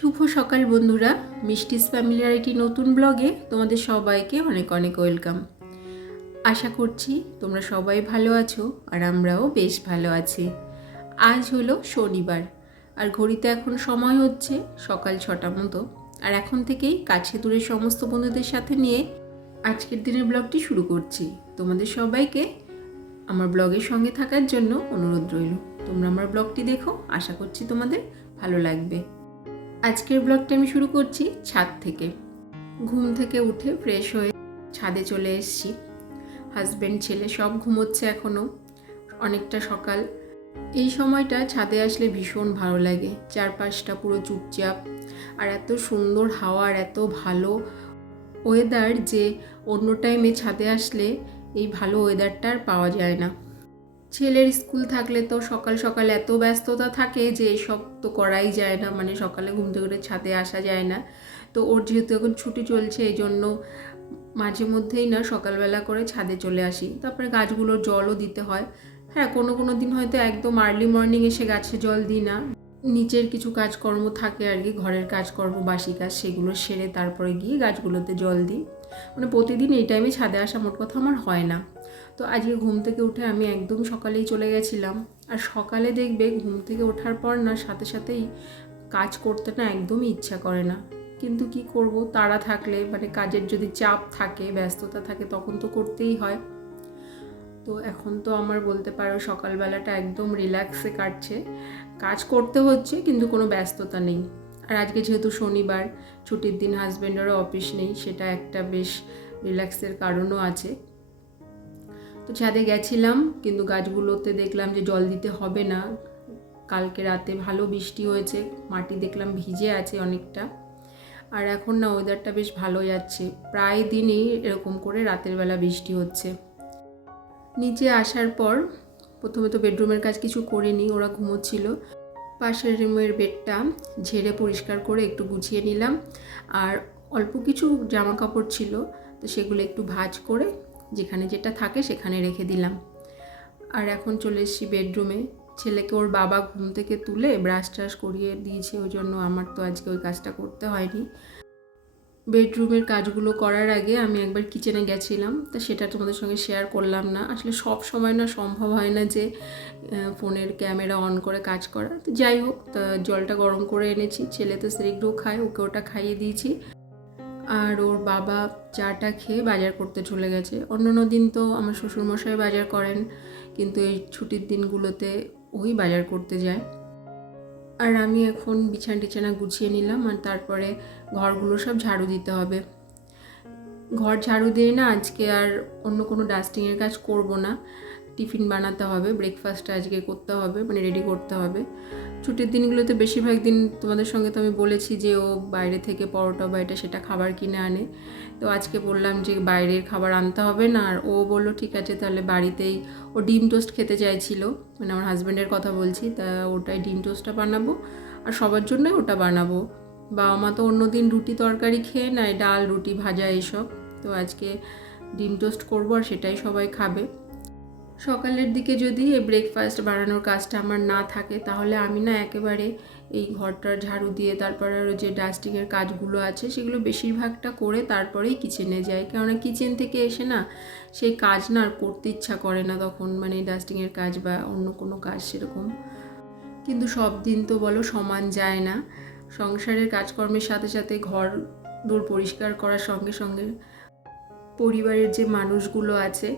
শুভ সকাল বন্ধুরা, মিষ্টিস ফ্যামিলিয়ারিটি নতুন ব্লগে তোমাদের সবাইকে অনেক অনেক ওয়েলকাম। আশা করছি তোমরা সবাই ভালো আছো আর আমরাও বেশ ভালো আছি। আজ হলো শনিবার আর ঘড়িতে এখন সময় হচ্ছে সকাল 6টা মতো। আর এখন থেকেই কাছে দূরের সমস্ত বন্ধুদের সাথে নিয়ে আজকের দিনের ব্লগটি শুরু করছি। তোমাদের সবাইকে আমার ব্লগের সঙ্গে থাকার জন্য অনুরোধ রইল। তোমরা আমার ব্লগটি দেখো, আশা করছি তোমাদের ভালো লাগবে। আজকের ব্লগটা আমি শুরু করছি ছাদ থেকে। ঘুম থেকে উঠে ফ্রেশ হয়ে ছাদে চলে এসেছি। হাজব্যান্ড ছেলে সব ঘুমোচ্ছে এখনও, অনেকটা সকাল। এই সময়টা ছাদে আসলে ভীষণ ভালো লাগে, চারপাশটা পুরো চুপচাপ আর এত সুন্দর হাওয়া আর এত ভালো ওয়েদার যে অন্য টাইমে ছাদে আসলে এই ভালো ওয়েদারটা আর পাওয়া যায় না। ছেলের স্কুল থাকলে তো সকাল সকাল এত ব্যস্ততা থাকে যে এসব তো করাই যায় না, মানে সকালে ঘুম থেকে উঠে ছাদে আসা যায় না। তো ওর যেহেতু এখন ছুটি চলছে এই জন্য মাঝে মধ্যেই না সকালবেলা করে ছাদে চলে আসি। তারপরে গাছগুলোর জলও দিতে হয়। হ্যাঁ, কোনো কোনো দিন হয়তো একদম আর্লি মর্নিং এসে গাছে জল দিই না, নিচের কিছু কাজকর্ম থাকে আর কি, ঘরের কাজকর্ম বাসি কাজ, সেগুলো সেরে তারপরে গিয়ে গাছগুলোতে জল দিই। মানে প্রতিদিন এই টাইমে ছাদে আসা মোট কথা আমার হয় না। তো আজকে ঘুম থেকে উঠে আমি একদম সকালেই চলে গেছিলাম। আর সকালে দেখবে ঘুম থেকে ওঠার পর না সাথে সাথেই কাজ করতে না একদমই ইচ্ছা করে না, কিন্তু কি করব, তাড়া থাকলে মানে কাজের যদি চাপ থাকে, ব্যস্ততা থাকে, তখন তো করতেই হয়। তো এখন তো আমার বলতে পারো সকালবেলাটা একদম রিল্যাক্সে কাটছে। কাজ করতে হচ্ছে কিন্তু কোনো ব্যস্ততা নেই। আর আজকে যেহেতু শনিবার, ছুটির দিন, হাজব্যান্ডেরও অফিস নেই, সেটা একটা বেশ রিল্যাক্সের কারণও আছে। তো ছাদে গেছিলাম, কিন্তু গাছগুলোতে দেখলাম যে জল দিতে হবে না। কালকে রাতে ভালো বৃষ্টি হয়েছে, মাটি দেখলাম ভিজে আছে অনেকটা। আর এখন না ওয়েদারটা বেশ ভালো যাচ্ছে, প্রায় দিনই এরকম করে রাতের বেলা বৃষ্টি হচ্ছে। নিচে আসার পর প্রথমে তো বেডরুমের কাজ কিছু করিনি, ওরা ঘুমোচ্ছিল। পাশের রুমের বেডটা ঝেড়ে পরিষ্কার করে একটু গুছিয়ে নিলাম। আর অল্প কিছু জামা কাপড় ছিল, তো সেগুলো একটু ভাঁজ করে যেখানে যেটা থাকে সেখানে রেখে দিলাম। আর এখন চলে এসেছি বেডরুমে। ছেলেকে ওর বাবা ঘুম থেকে তুলে ব্রাশ ট্রাশ করিয়ে দিয়েছে, ওই জন্য আমার তো আজকে ওই কাজটা করতে হয়নি। বেডরুমের কাজগুলো করার আগে আমি একবার কিচেনে গেছিলাম, তা সেটা তোমাদের সঙ্গে শেয়ার করলাম না। আসলে সব সময় না সম্ভব হয় না যে ফোনের ক্যামেরা অন করে কাজ করা। তো যাই হোক, তা জলটা গরম করে এনেছি, ছেলে তো সেরিগ্রো খায়, ওকে ওটা খাইয়ে দিয়েছি। আর ওর বাবা চাটা খেয়ে বাজার করতে চলে গেছে। অন্য দিন তো আমার শ্বশুরমশাই বাজার করেন, কিন্তু এই ছুটির দিনগুলোতে ওই বাজার করতে যায়। আর আমি এখন বিছানা গুছিয়ে নিলাম, আর তারপরে ঘরগুলো সব ঝাড়ু দিতে হবে। ঘর ঝাড়ু দিয়ে না আজকে আর অন্য কোনো ডাস্টিংয়ের কাজ করব না। টিফিন বানাতে হবে, ব্রেকফাস্টটা আজকে করতে হবে, মানে রেডি করতে হবে। ছুটির দিনগুলোতে বেশিরভাগ দিন তোমাদের সঙ্গে তো আমি বলেছি যে ও বাইরে থেকে পরোটা বা এটা সেটা খাবার কিনে আনে। তো আজকে বললাম যে বাইরের খাবার আনতে হবে না, আর ও বললো ঠিক আছে তাহলে বাড়িতেই। ও ডিম টোস্ট খেতে চাইছিল, মানে আমার হাজব্যান্ডের কথা বলছি, তা ওটাই ডিম টোস্টটা বানাবো আর সবার জন্যই ওটা বানাবো। বাবা মা তো অন্য দিন রুটি তরকারি খেয়ে নেয়, ডাল রুটি ভাজা এইসব। তো আজকে ডিম টোস্ট করবো আর সেটাই সবাই খাবে। সকালের দিকে যদি এই ব্রেকফাস্ট বানানোর কাজটা আমার না থাকে, তাহলে আমি না একেবারে এই ঘরটার ঝাড়ু দিয়ে তারপরে যে ডাস্টিংয়ের কাজগুলো আছে সেগুলো বেশিরভাগটা করে তারপরেই কিচেনে যাই। কেননা কিচেন থেকে এসে না সেই কাজ না আর করতে ইচ্ছা করে না তখন, মানে ডাস্টিংয়ের কাজ বা অন্য কোনো কাজ সেরকম। কিন্তু সব দিন তো বলো সমান যায় না। সংসারের কাজকর্মের সাথে সাথে ঘর দূর পরিষ্কার করার সঙ্গে সঙ্গে পরিবারের যে মানুষগুলো আছে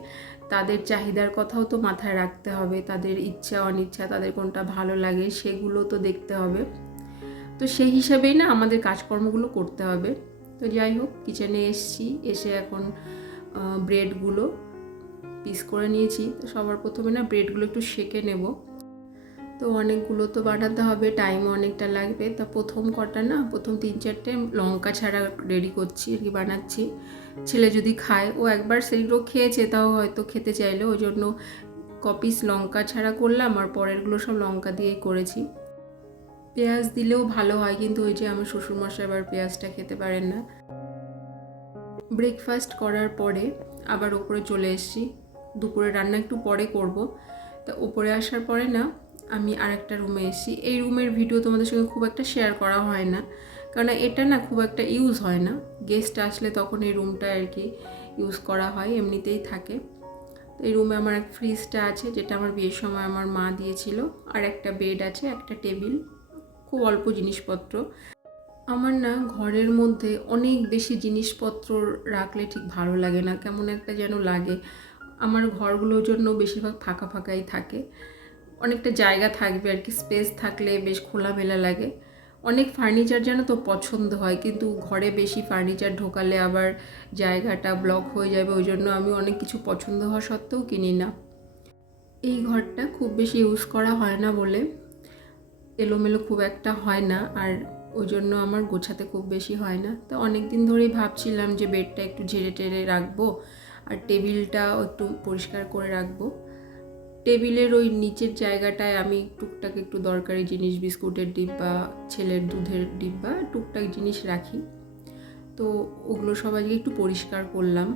তাদের চাহিদার কথাও তো মাথায় রাখতে হবে, তাদের ইচ্ছা অনিচ্ছা, তাদের কোনটা ভালো লাগে সেগুলো তো দেখতে হবে। তো সেই হিসাবেই না আমাদের কাজকর্মগুলো করতে হবে। তো যাই হোক, কিচেনে এসেছি, এসে এখন ব্রেডগুলো পিস করে নিয়েছি। তো সবার প্রথমে না ব্রেডগুলো একটু সেঁকে নেব। তো অনেকগুলো তো বানাতে হবে, টাইমও অনেকটা লাগবে। তা প্রথম 3-4টে লঙ্কা ছাড়া রেডি করছি আর কি, বানাচ্ছি। ছেলে যদি খায়, ও একবার সেগুলো খেয়েছে, তাও হয়তো খেতে চাইলো, ওই জন্য কপিস লঙ্কা ছাড়া করলাম, আর পরেরগুলো সব লঙ্কা দিয়েই করেছি। পেঁয়াজ দিলেও ভালো হয়, কিন্তু ওই যে আমার শ্বশুরমশাই আবার পেঁয়াজটা খেতে পারেন না। ব্রেকফাস্ট করার পরে আবার ওপরে চলে এসেছি, দুপুরে রান্না একটু পরে করব। তা ওপরে আসার পরে না আমি আরেকটা রুমে এসেছি। এই রুমের ভিডিও তোমাদের সঙ্গে খুব একটা শেয়ার করা হয় না, কারণ এটা না খুব একটা ইউজ হয় না। গেস্ট আসলে তখন এই রুমটা আর কি ইউজ করা হয়, এমনিতেই থাকে। এই রুমে আমার এক ফ্রিজটা আছে, যেটা আমার বিয়ের সময় আমার মা দিয়েছিল, আর একটা বেড আছে, একটা টেবিল, খুব অল্প জিনিসপত্র। আমার না ঘরের মধ্যে অনেক বেশি জিনিসপত্র রাখলে ঠিক ভালো লাগে না, কেমন একটা যেন লাগে। আমার ঘরগুলোর জন্য বেশিরভাগ ফাঁকা ফাঁকাই থাকে, অনেকটা জায়গা থাকবে আর কি, স্পেস থাকলে বেশ খোলামেলা লাগে। অনেক ফার্নিচার যেন তো পছন্দ হয়, কিন্তু ঘরে বেশি ফার্নিচার ঢোকালে আবার জায়গাটা ব্লক হয়ে যাবে, ওই জন্য আমি অনেক কিছু পছন্দ হওয়া সত্ত্বেও কিনি না। এই ঘরটা খুব বেশি ইউজ করা হয় না বলে এলোমেলো খুব একটা হয় না, আর ওই জন্য আমার গোছাতে খুব বেশি হয় না। তো অনেক দিন ধরেই ভাবছিলাম যে বেডটা একটু ঝেড়ে টেড়ে রাখবো, আর টেবিলটাও একটু পরিষ্কার করে রাখবো। টেবিলের ওই নিচের জায়গাটায় আমি টুকটাক একটু দরকারি জিনিস, বিস্কুটের ডিব্বা, ছেলের দুধের ডিব্বা, টুকটাক জিনিস রাখি। তো ওগুলো সবাইকে একটু পরিষ্কার করলাম।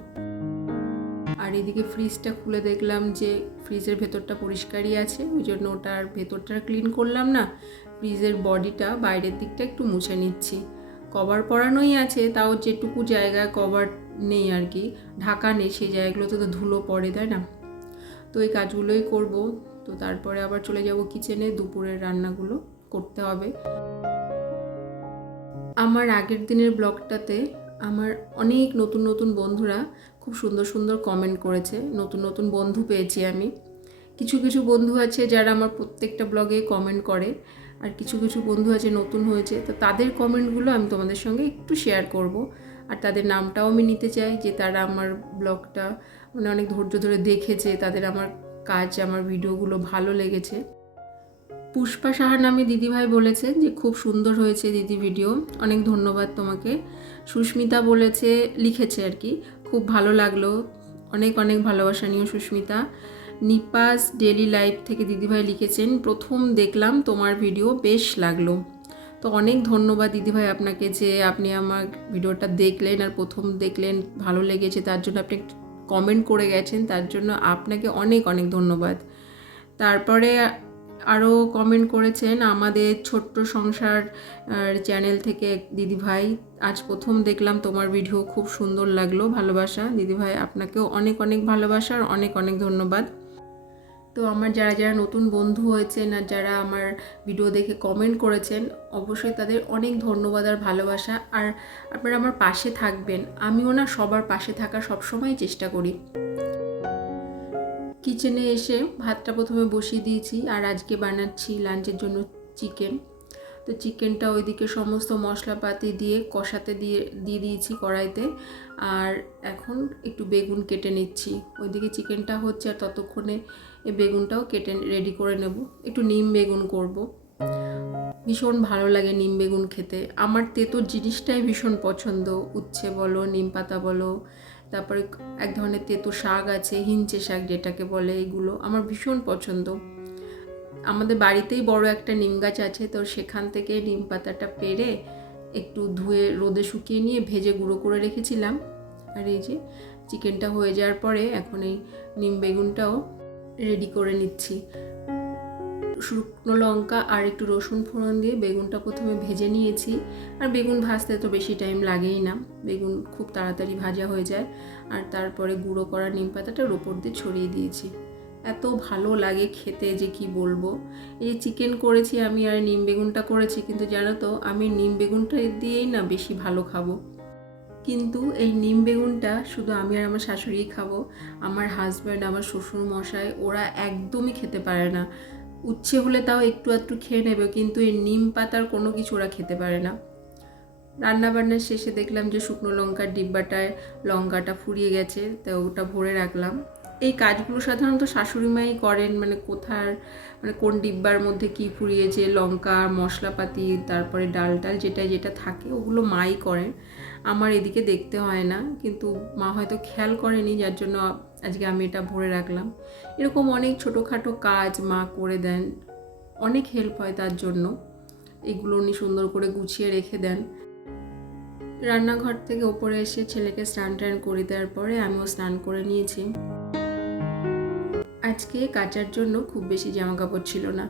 আর এদিকে ফ্রিজটা খুলে দেখলাম যে ফ্রিজের ভেতরটা পরিষ্কারই আছে, ওই জন্য ওটার ভেতরটা ক্লিন করলাম না, ফ্রিজের বডিটা বাইরের দিকটা একটু মুছে নিচ্ছি। কভার পরানোই আছে, তাও যেটুকু জায়গায় কভার নেই আর কি, ঢাকা নেই, সেই জায়গাগুলোতে তো ধুলো পড়ে, তাই না? তো এই কাজগুলোই করব। তো তারপরে আবার চলে যাব কিচেনে, দুপুরের রান্নাগুলো করতে হবে। আমার আগের দিনের ব্লগটাতে আমার অনেক নতুন নতুন বন্ধুরা খুব সুন্দর সুন্দর কমেন্ট করেছে, নতুন নতুন বন্ধু পেয়েছি আমি। কিছু কিছু বন্ধু আছে যারা আমার প্রত্যেকটা ব্লগে কমেন্ট করে, আর কিছু কিছু বন্ধু আছে নতুন হয়েছে, তো তাদের কমেন্টগুলো আমি তোমাদের সঙ্গে একটু শেয়ার করব। আর তাদের নামটাও আমি নিতে চাই, যে তারা আমার ব্লগটা মানে অনেক ধৈর্য ধরে দেখেছে, তাদের আমার কাজ, আমার ভিডিওগুলো ভালো লেগেছে। পুষ্পা সাহা নামে দিদিভাই বলেছে যে খুব সুন্দর হয়েছে দিদি ভিডিও, অনেক ধন্যবাদ তোমাকে। সুস্মিতা বলেছে, লিখেছে আর কি, খুব ভালো লাগলো, অনেক অনেক ভালোবাসা নিও সুস্মিতা। নিপাস ডেলি লাইফ থেকে দিদিভাই লিখেছেন, প্রথম দেখলাম তোমার ভিডিও, বেশ লাগলো। তো অনেক ধন্যবাদ দিদিভাই আপনাকে, যে আপনি আমার ভিডিওটা দেখলেন আর প্রথম দেখলেন, ভালো লেগেছে, তার জন্য আপনি কমেন্ট করে গেছেন, তার জন্য আপনাকে অনেক অনেক ধন্যবাদ। তারপরে আরও কমেন্ট করেছেন আমাদের ছোট্ট সংসার চ্যানেল থেকে দিদিভাই, আজ প্রথম দেখলাম তোমার ভিডিও, খুব সুন্দর লাগলো, ভালোবাসা দিদিভাই, আপনাকেও অনেক অনেক ভালোবাসা আর অনেক অনেক ধন্যবাদ। তো আমার যারা যারা নতুন বন্ধু হয়েছেন আর যারা আমার ভিডিও দেখে কমেন্ট করেছেন, অবশ্যই তাদের অনেক ধন্যবাদ আর ভালোবাসা। আর আপনারা আমার পাশে থাকবেন, আমিও না সবার পাশে থাকার সবসময় চেষ্টা করি। কিচেনে এসে ভাতটা প্রথমে বসিয়ে দিয়েছি, আর আজকে বানাচ্ছি লাঞ্চের জন্য চিকেন। তো চিকেনটা ওইদিকে সমস্ত মশলাপাতি দিয়ে কষাতে দিয়ে দিয়েছি কড়াইতে, আর এখন একটু বেগুন কেটে নিচ্ছি। ওইদিকে চিকেনটা হচ্ছে, আর ততক্ষণে এই বেগুনটাও কেটে রেডি করে নেব। একটু নিম বেগুন করব, ভীষণ ভালো লাগে নিম বেগুন খেতে। আমার তেতো জিনিসটাই ভীষণ পছন্দ, উচ্ছে বলো, নিম পাতা বলো, তারপরে এক ধরনের তেতো শাক আছে, হিঞ্চে শাক যেটাকে বলে, এগুলো আমার ভীষণ পছন্দ। আমাদের বাড়িতেই বড় একটা নিম গাছ আছে, তো সেখান থেকে নিম পাতাটা পেড়ে একটু ধুয়ে রোদে শুকিয়ে নিয়ে ভেজে গুঁড়ো করে রেখেছিলাম। আর এই যে চিকেনটা হয়ে যাওয়ার পরে এখন এই নিম বেগুনটাও রেডি করে নিচ্ছি। শুকনো লঙ্কা আর একটু রসুন ফোড়ন দিয়ে বেগুনটা প্রথমে ভেজে নিয়েছি। আর বেগুন ভাজতে তো বেশি টাইম লাগেই না, বেগুন খুব তাড়াতাড়ি ভাজা হয়ে যায়। আর তারপরে গুঁড়ো করা নিম পাতাটার ওপর দিয়ে ছড়িয়ে দিয়েছি, এত ভালো লাগে খেতে যে কি বলবো। এই চিকেন করেছি আমি আর নিম বেগুনটা করেছি, কিন্তু জানো তো আমি নিম বেগুনটা দিয়েই না বেশি ভালো খাবো। কিন্তু এই নিম বেগুনটা শুধু আমি আর আমার শাশুড়িই খাবো, আমার হাজব্যান্ড, আমার শ্বশুর মশাই, ওরা একদমই খেতে পারে না। উচ্ছে হলে তাও একটু একটু খেয়ে নেবে, কিন্তু এই নিম পাতার কোনো কিছু ওরা খেতে পারে না। রান্নাবান্নার শেষে দেখলাম যে শুকনো লঙ্কার ডিব্বাটায় লঙ্কাটা ফুরিয়ে গেছে, তো ওটা ভরে রাখলাম। এই কাজগুলো সাধারণত শাশুড়ি মাই করেন, মানে কোন ডিব্বার মধ্যে কি ফুরিয়েছে, লঙ্কা, মশলাপাতি, তারপরে ডাল যেটা যেটা থাকে ওগুলো মাই করেন, আমার এদিকে দেখতে হয় না। কিন্তু মা হয়তো খেয়াল করেনি, যার জন্য আজকে আমি এটা ভরে রাখলাম। এরকম অনেক ছোটোখাটো কাজ মা করে দেন, অনেক হেল্প হয় তার জন্য। এগুলো উনি সুন্দর করে গুছিয়ে রেখে দেন। রান্নাঘর থেকে ওপরে এসে ছেলেকে স্নান টান করে দেওয়ার পরে আমিও স্নান করে নিয়েছি। আজকে কাচার জন্য খুব বেশি জামা কাপড় ছিল না,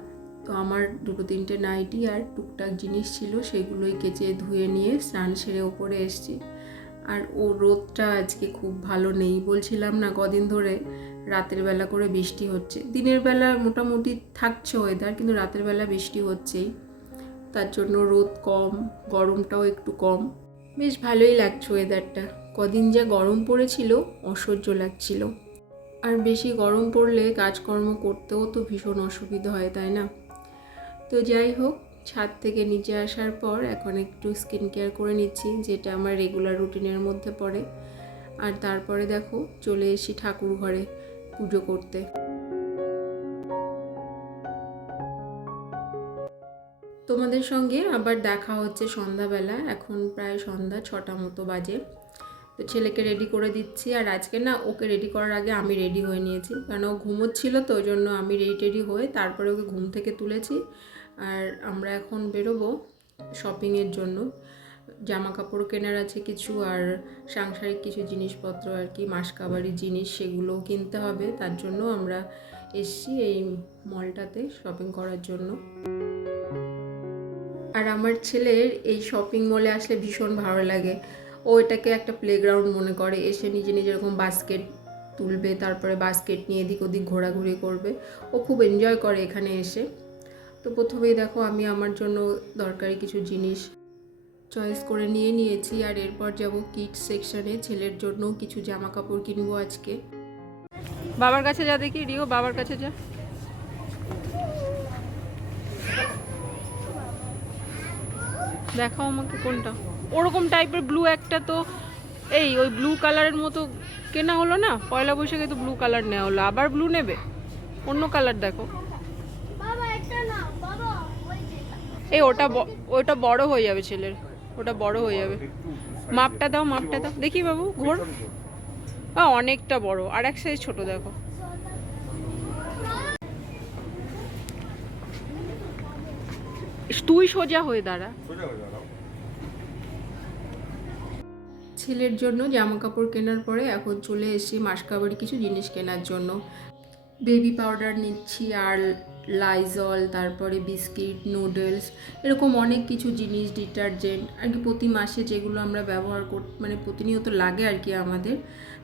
তো আমার 2-3টে নাইটি আর টুকটাক জিনিস ছিল, সেগুলোই কেচে ধুয়ে নিয়ে স্নান সেরে ওপরে এসেছি। আর রোদটা আজকে খুব ভালো নেই, বলছিলাম না কদিন ধরে রাতের বেলা করে বৃষ্টি হচ্ছে, দিনের বেলা মোটামুটি থাকছে ওয়েদার, কিন্তু রাতের বেলা বৃষ্টি হচ্ছেই, তার জন্য রোদ কম, গরমটাও একটু কম, বেশ ভালোই লাগছে ওয়েদারটা। কদিন যা গরম পড়েছিল অসহ্য লাগছিল, আর বেশি গরম পড়লে কাজকর্ম করতেও তো ভীষণ অসুবিধা হয়, তাই না? তো যাই হোক, ছাদ থেকে নিচে আসার পর এখন একটু স্কিন কেয়ার করে নিচ্ছি, যেটা আমার রেগুলার রুটিনের মধ্যে পড়ে। আর তারপরে দেখো চলে এসেছি ঠাকুর ঘরে পুজো করতে। তোমাদের সঙ্গে আবার দেখা হচ্ছে সন্ধ্যাবেলা, এখন প্রায় সন্ধ্যা 6টা মতো বাজে। তো ছেলেকে রেডি করে দিচ্ছি, আর আজকে না ওকে রেডি করার আগে আমি রেডি হয়ে নিয়েছি, কারণ ও ঘুমোচ্ছিল, তো ওই জন্য আমি রেডি হয়ে তারপরে ওকে ঘুম থেকে তুলেছি। আর আমরা এখন বেরোবো শপিংয়ের জন্য, জামা কাপড় কেনার আছে কিছু, আর সাংসারিক কিছু জিনিসপত্র আর কি, মাসকাবারির জিনিস, সেগুলোও কিনতে হবে। তার জন্য আমরা এসছি এই মলটাতে শপিং করার জন্য। আর আমার ছেলের এই শপিং মলে আসলে ভীষণ ভালো লাগে, ও এটাকে একটা প্লেগ্রাউন্ড মনে করে, এসে নিজে নিজে এরকম বাস্কেট তুলবে, তারপরে বাস্কেট নিয়ে এদিক ওদিক ঘোরাঘুরি করবে, ও খুব এনজয় করে এখানে এসে। তো প্রথমেই দেখো আমি আমার জন্য দরকারি কিছু জিনিস চয়েস করে নিয়েছি, আর এরপর যাব কিডস সেকশনে, ছেলের জন্য কিছু জামা কাপড় কিনবো আজকে। বাবার কাছে যা দেখি, রিও বাবার কাছে যা। দেখাও আমাকে কোনটা, ওরকম টাইপের ব্লু একটা, তো ওই ব্লু কালারের মতো কেনা হলো না, পয়লা বৈশাখে তো ব্লু কালার নেওয়া হলো, আবার ব্লু নেবে? অন্য কালার দেখো। ওটা বড় হয়ে যাবে ছেলের, ওটা বড় হয়ে যাবে। মাপটা দাও, মাপটা দাও দেখি বাবু, ঘোর। অনেকটা বড়, আর এক সাইজ ছোট দেখো। তুই সোজা হয়ে দাঁড়া। ছেলের জন্য জামা কাপড় কেনার পরে এখন চলে এসেছি মাসকাবারি কিছু জিনিস কেনার জন্য। বেবি পাউডার নিচ্ছি, আর লাইজল, তারপরে বিস্কিট, নুডলস, এরকম অনেক কিছু জিনিস, ডিটারজেন্ট আর কি, প্রতি মাসে যেগুলো আমরা ব্যবহার মানে প্রতিনিয়ত লাগে আর কি আমাদের,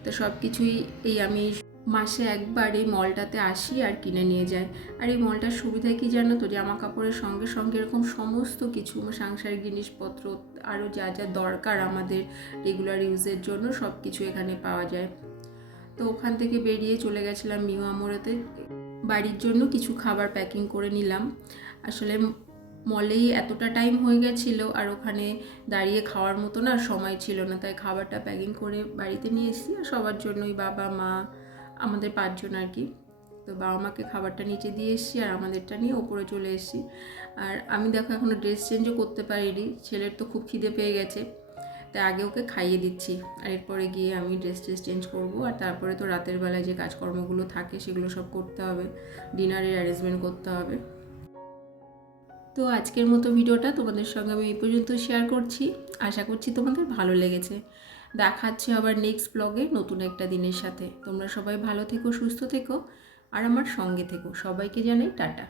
তো সব কিছুই আমি মাসে একবার এই মলটাতে আসি আর কিনে নিয়ে যাই। আর এই মলটার সুবিধা কি জানো তো, জামা কাপড়ের সঙ্গে সঙ্গে এরকম সমস্ত কিছু সাংসারিক জিনিসপত্র, আরও যা যা দরকার আমাদের রেগুলার ইউজের জন্য, সব কিছু এখানে পাওয়া যায়। তো ওখান থেকে বেরিয়ে চলে গেছিলাম নিউ আমরাতে, বাড়ির জন্য কিছু খাবার প্যাকিং করে নিলাম। আসলে মলেই এতটা টাইম হয়ে গেছিলো, আর ওখানে দাঁড়িয়ে খাওয়ার মতো না সময় ছিল না, তাই খাবারটা প্যাকিং করে বাড়িতে নিয়ে এসেছি। আর সবার জন্যই, বাবা মা আমাদের 5 জন আর কি। তো বাবা মাকে খাবারটা নিচে দিয়ে এসেছি, আর আমাদেরটা নিয়ে ওপরে চলে এসেছি। আর আমি দেখো এখনও ড্রেস চেঞ্জও করতে পারিনি, ছেলের তো খুব খিদে পেয়ে গেছে, তাই আগে ওকে খাইয়ে দিচ্ছি, আর এরপরে গিয়ে আমি ড্রেস চেঞ্জ করবো। আর তারপরে তো রাতের বেলায় যে কাজকর্মগুলো থাকে সেগুলো সব করতে হবে, ডিনারের অ্যারেঞ্জমেন্ট করতে হবে। তো আজকের মতো ভিডিওটা তোমাদের সঙ্গে আমি এই পর্যন্ত শেয়ার করছি, আশা করছি তোমাদের ভালো লেগেছে। দেখাচ্ছে আবার নেক্সট ব্লগে নতুন একটা দিনের সাথে। তোমরা সবাই ভালো থেকো, সুস্থ থেকো, আর আমার সঙ্গে থেকো। সবাইকে জানাই টাটা।